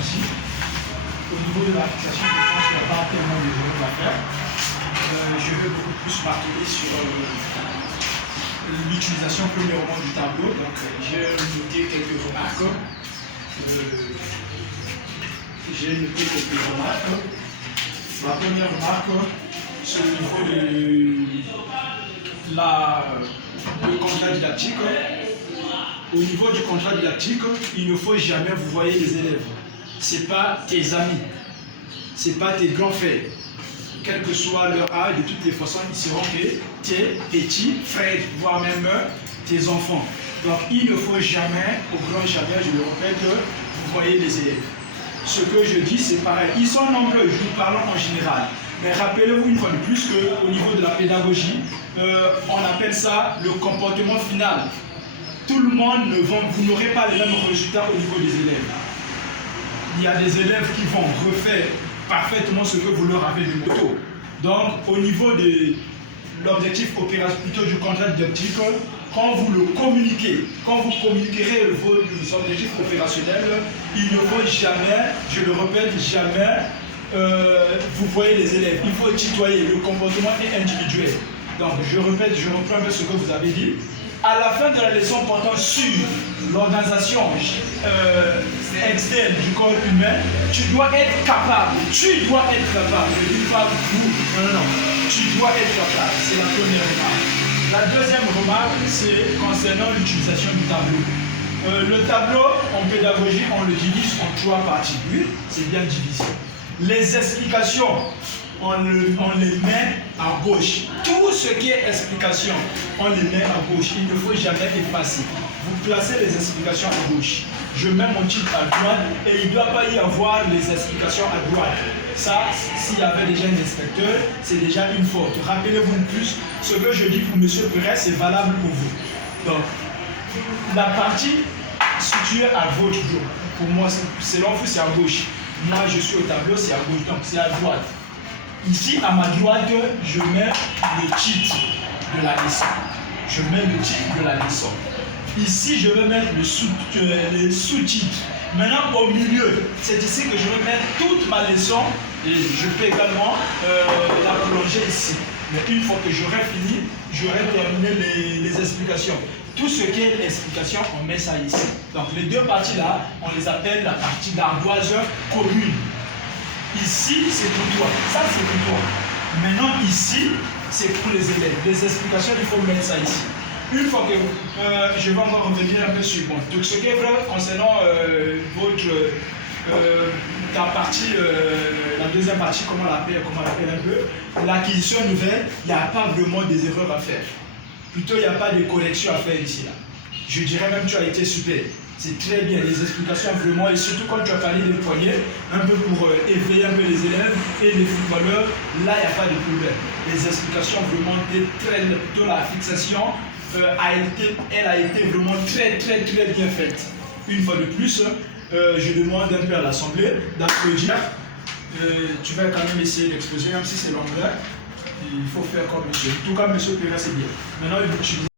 ici. Au niveau de la fixation, je pense qu'il n'y a pas tellement de choses à faire. Je vais beaucoup plus marquer sur l'utilisation premièrement du tableau. Donc, j'ai noté quelques remarques. La première remarque, c'est au niveau du contrat didactique. Au niveau du contrat didactique, il ne faut jamais vous voyez les élèves. Ce n'est pas tes amis, ce n'est pas tes grands frères. Quel que soit leur âge, de toutes les façons, ils seront que tes petits frères, voire même tes enfants. Donc il ne faut jamais, au grand jamais, je le répète, vous voyez les élèves. Ce que je dis, c'est pareil. Ils sont nombreux, je vous parle en général. Mais rappelez-vous une fois de plus qu'au niveau de la pédagogie, on appelle ça le comportement final. Tout le monde, vous n'aurez pas les mêmes résultats au niveau des élèves. Il y a des élèves qui vont refaire parfaitement ce que vous leur avez demandé. Donc, au niveau de l'objectif opérationnel, plutôt du contrat didactique, quand vous le communiquez, quand vous communiquerez vos objectifs opérationnels, il ne faut jamais, je le répète, jamais vous voyez les élèves. Il faut tutoyer, le comportement est individuel. Donc, je répète, je reprends un peu ce que vous avez dit. À la fin de la leçon portant sur l'organisation externe du corps humain, tu dois être capable. Je ne dis pas vous, non. Tu dois être capable. C'est la première remarque. La deuxième remarque, c'est concernant l'utilisation du tableau. Le tableau, en pédagogie, on le divise en 3 parties. Oui, c'est bien divisé. Les explications, on les met à gauche. Tout ce qui est explication, on les met à gauche. Il ne faut jamais effacer. Vous placez les explications à gauche. Je mets mon titre à droite et il ne doit pas y avoir les explications à droite. Ça, s'il y avait déjà un inspecteur, c'est déjà une faute. Rappelez-vous en plus, ce que je dis pour M. Perret, c'est valable pour vous. Donc, la partie située à gauche, pour moi, selon vous, c'est à gauche. Moi, je suis au tableau, c'est à gauche, donc c'est à droite. Ici, à ma droite, je mets le titre de la leçon. Je mets le titre de la leçon. Ici, je vais mettre les sous-titres. Maintenant, au milieu, c'est ici que je vais mettre toute ma leçon et je peux également la prolonger ici. Mais une fois que j'aurai fini, j'aurai terminé les explications. Tout ce qui est l'explication, on met ça ici. Donc, les deux parties-là, on les appelle la partie d'ardoise commune. Ici, c'est pour toi. Ça, c'est pour toi. Maintenant, ici, c'est pour les élèves. Les explications, il faut mettre ça ici. Une fois que je vais encore revenir un peu sur moi. Donc, ce qui est vrai concernant ta partie, la deuxième partie, comment on l'appelle un peu, l'acquisition nouvelle, il n'y a pas vraiment des erreurs à faire. Plutôt, il n'y a pas de correction à faire ici. Là. Je dirais même que tu as été super. C'est très bien, les explications vraiment, et surtout quand tu as parlé des poignets, un peu pour éveiller un peu les élèves et les footballeurs, là, il n'y a pas de problème. Les explications vraiment très plutôt la fixation, elle a été vraiment très bien faite. Une fois de plus, je demande un peu à l'Assemblée d'applaudir. Tu vas quand même essayer d'exposer, même si c'est l'anglais, il faut faire comme monsieur. En tout cas, monsieur Perret, c'est bien. Maintenant, il faut utiliser